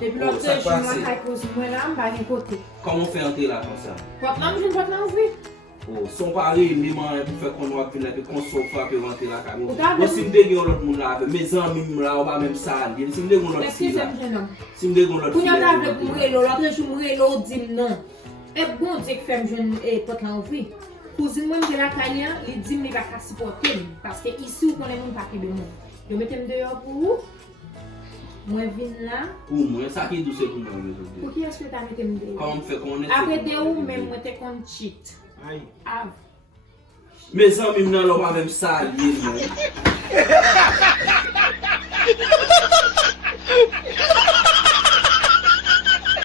Depuis l'autre jour, je suis à cause de moi là, je vais côté. Comment on fait entrer là comme ça? Porte là, je ne porte là ouvrir. Oh, son pari, lui, pour faire qu'on va finir, que qu'on s'offre, que rentrer la caméra. Si je dégaine l'autre monde là, mes amis là, on va même ça. Si je dégaine l'autre fille là. Si je dégaine l'autre fille là. Pour y aller pour mourir, l'autre jour mourir, l'autre dit non. Et bon Dieu que fait me jeune porte là ouvrir. Cousine moi de la caille, il dit me pas supporter parce que ici on connaît monde pas de monde. Je mettais me dehors pour vous. Moi viens là. Pour moi, ça qui est douce pour moi aujourd'hui. Pour qui est-ce que tu as mis me dehors? Comment on fait qu'on est? Après de où même moi t'es con cheat. Aïe. Ah. Mes amis, non, on va même ça,